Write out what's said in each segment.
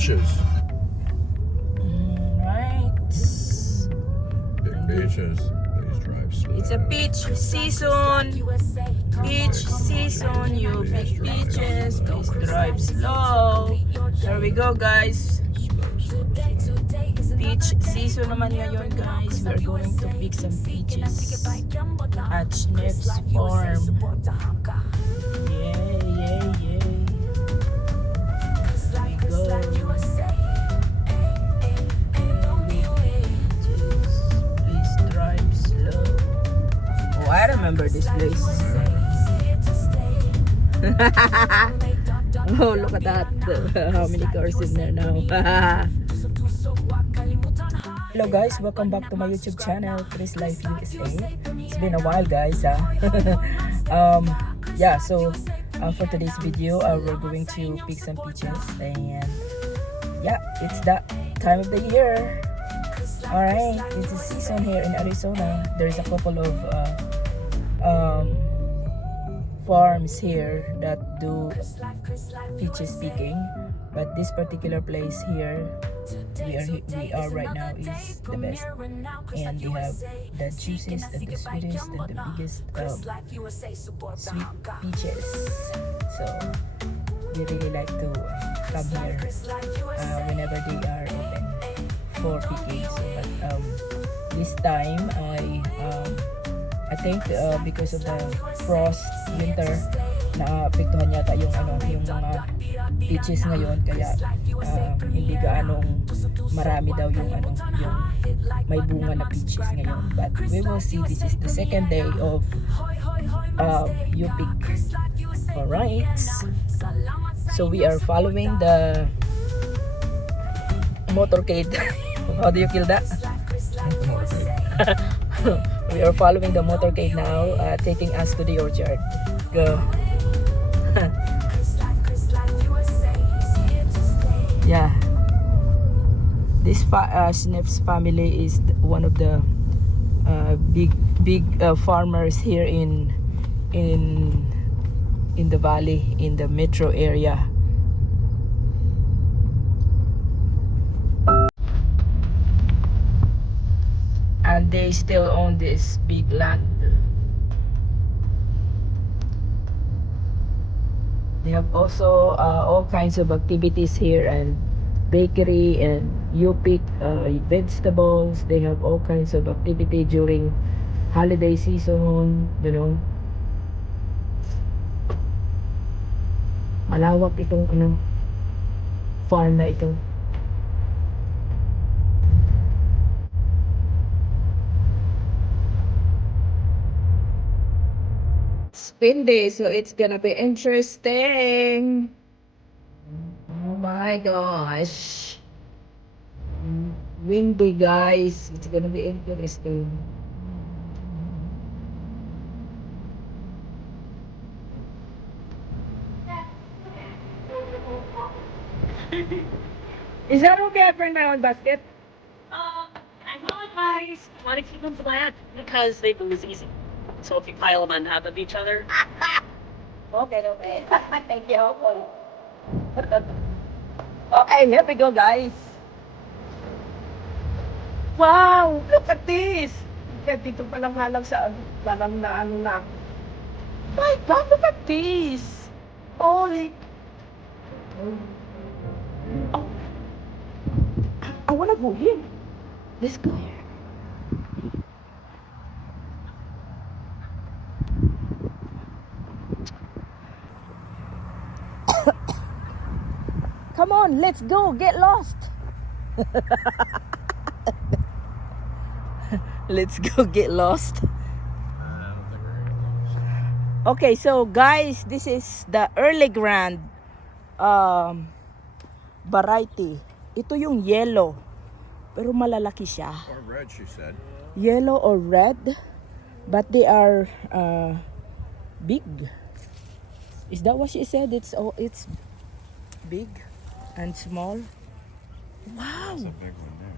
beaches. Right. Big beaches. Please drive slow. It's a beach season. Beach season. You big beaches. Please drive slow. There we go, guys. Beach season naman ngayon, guys. We are going to pick some beaches at Schnipp's Farm. Yay, yay, yay. There we go. Please drive slow. Oh, I remember this place. Oh, look at that. How many cars in there now? Hello guys, welcome back to my YouTube channel, Chris Life USA. It's been a while, guys. Yeah, so for today's video, we're going to pick some peaches, and yeah, it's that time of the year. Alright, it's the season here in Arizona. There's a couple of farms here that do peaches picking, but this particular place here we are right now is the best, and they have the juiciest and the sweetest and the biggest sweet peaches. So we really like to come here whenever they are open for picking. So, but this time I think because of the frost winter, naapektuhan yata yung mga peaches ngayon, kaya hindi gaanong marami daw yung yung may bunga na peaches ngayon. But we will see. This is the second day of you pick. Alright, so we are following the motorcade. How do you kill that? We are following the motorcade now, taking us to the orchard. Go. Yeah, this Schnipp's family is one of the big farmers here in the valley, in the metro area. And they still own this big land. They have also all kinds of activities here, and bakery, and you pick vegetables. They have all kinds of activity during holiday season, you know. Malawak itong farm na ito. It's windy, so it's gonna be interesting. Oh my gosh. Windy, guys. It's gonna be interesting. Is that okay I bring my own basket? I will advise you want to keep them flat because they lose easy. So if you pile them on top of each other, Okay. Thank you. Okay, here we go, guys. Wow! Look at this! Kaya dito pa lang halang sa parang na na. My God, look at this! Holy! Oh. I wanna go here. Let's go here. Come on, let's go. Get lost. Let's go get lost. Okay, so guys, this is the Erligrande variety. Ito yung yellow, pero malalaki siya. Or red, she said. Yellow or red, but they are big. Is that what she said? It's big and small. Wow. That's a big one there.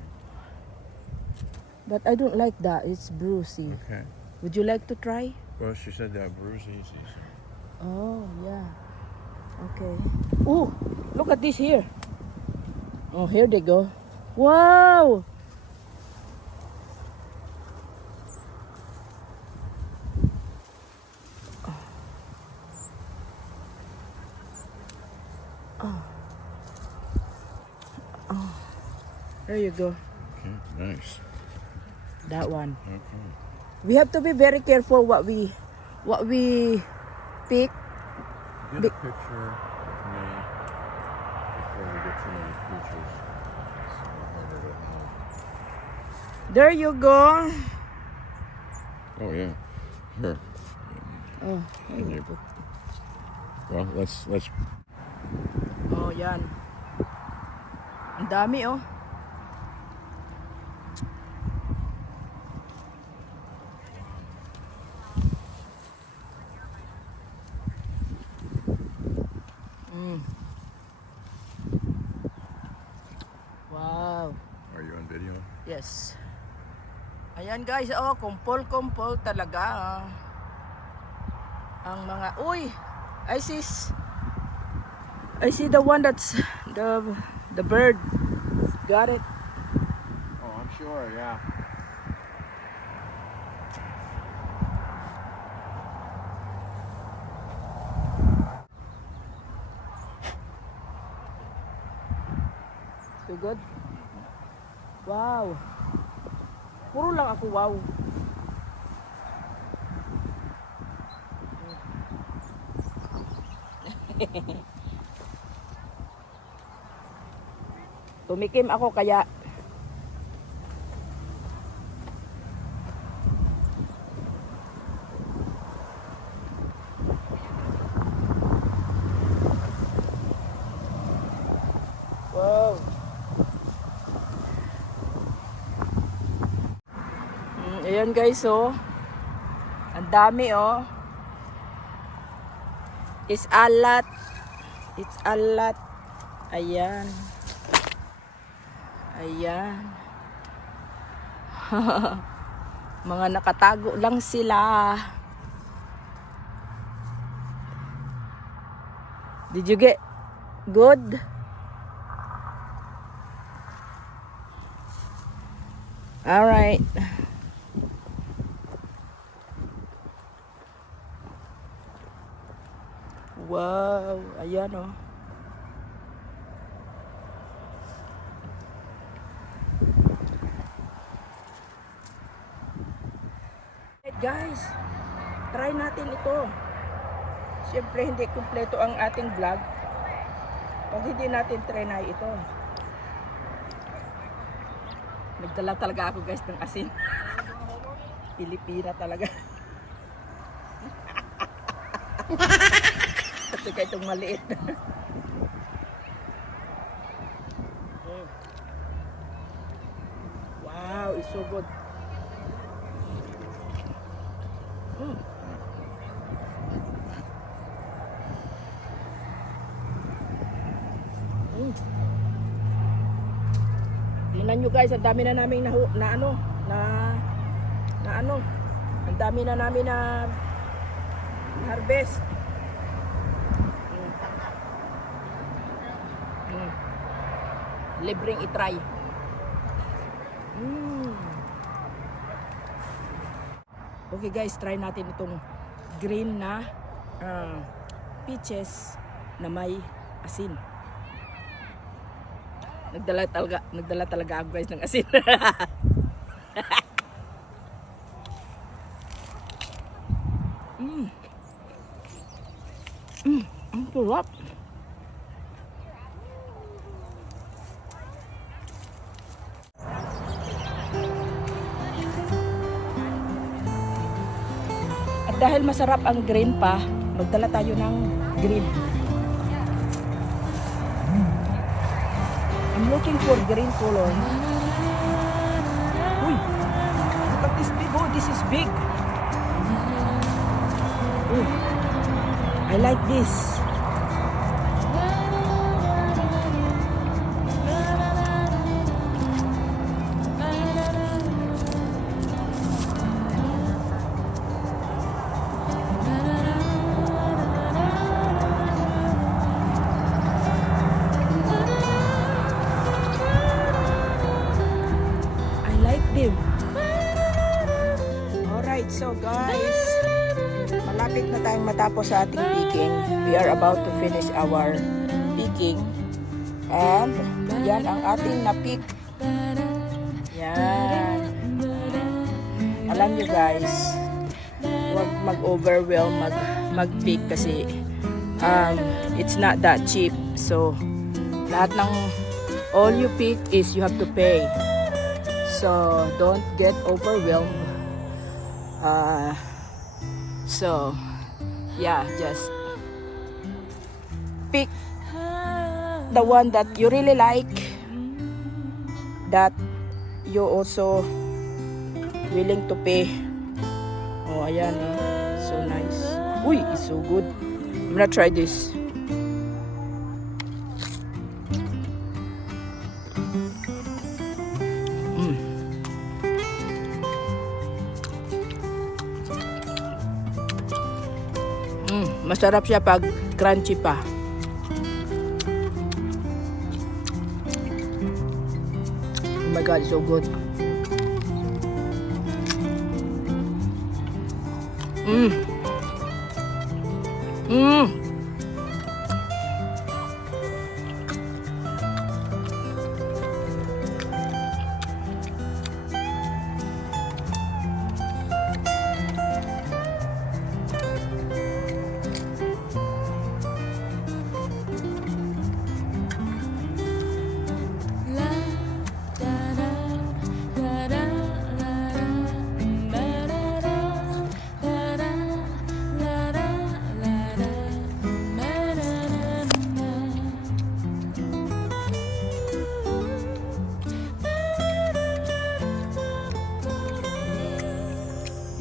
But I don't like that. It's bruisey. Okay. Would you like to try? Well, she said that bruise easy. Oh, yeah. Okay. Oh, look at this here. Oh, here they go. Wow! There you go. Okay, nice. That one. Okay. We have to be very careful what we pick. Get a picture of me before we get to know the creatures. So harder to hide. There you go. Oh yeah. Here. Oh, Can you- Well, let's oh yan. Ang dami oh. Wow. Are you on video? Yes. Ayan guys, oh, kumpol-kumpol talaga. Ah. Ang mga, uy, I see the one that's the bird. Got it. Oh, I'm sure, yeah. So good. Wow. Puro lang ako wow. Tumikim ako kaya wow. Ayan guys, oh. Ang dami, oh. It's a lot. It's a lot. Ayan. Ayan. Mga nakatago lang sila. Did you get good? All right. Wow, ayan oh. Right guys, try natin ito. Siyempre hindi kumpleto ang ating vlog pag hindi natin try na ito. Nagdala talaga ako guys ng asin. Pilipina talaga. At saka itong maliit. Wow, it's so good. Tingnan nyo guys, ang dami na namin ang dami na namin na harvest. Libreng itry. Okay guys, try natin itong green na peaches na may asin. Nagdala talaga ako guys ng asin. Ang sarap. At dahil masarap ang green pa, magdala tayo ng green. I'm looking for green color. Uy! Look at this big. Oh, this is big. Uy! I like this. tayong matapos sa ating picking. We are about to finish our picking. And yan ang ating na-pick. Yan. Alam nyo guys, huwag mag-overwhelm mag-pick kasi it's not that cheap. So, lahat ng all you pick is you have to pay. So, don't get overwhelmed. So, yeah, just pick the one that you really like, that you also willing to pay. Oh, ayan, so nice. Uy, it's so good. I'm gonna try this. Masarap siya pag crunchy pa. Oh my god, it's so good.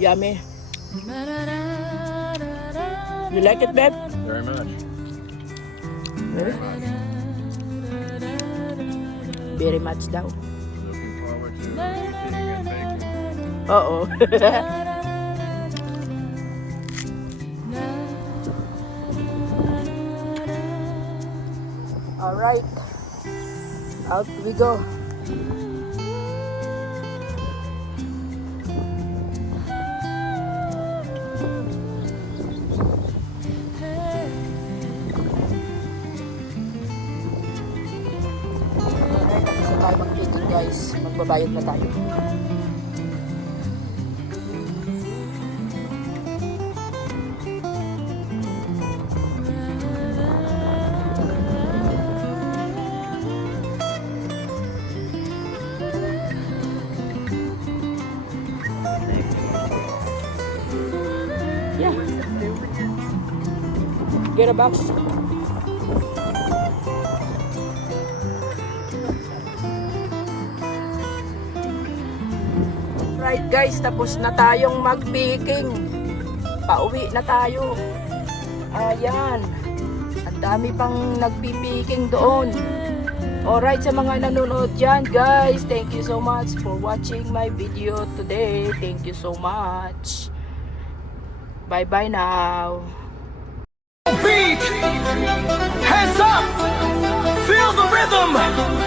Yummy. You like it, babe? Very much. Very? Very much daw. Looking forward to eating and baking. Oo. Alright. Out we go. Tayo mag-picking guys, magbabayad na tayo. Yeah. Get a box. Right guys, tapos na tayong mag-picking. Pauwi na tayo. Ayan. Ang dami pang nagpi-picking doon. Alright, sa mga nanonood dyan guys, thank you so much for watching my video today. Thank you so much. Bye bye now. Beat, hands up, feel the rhythm.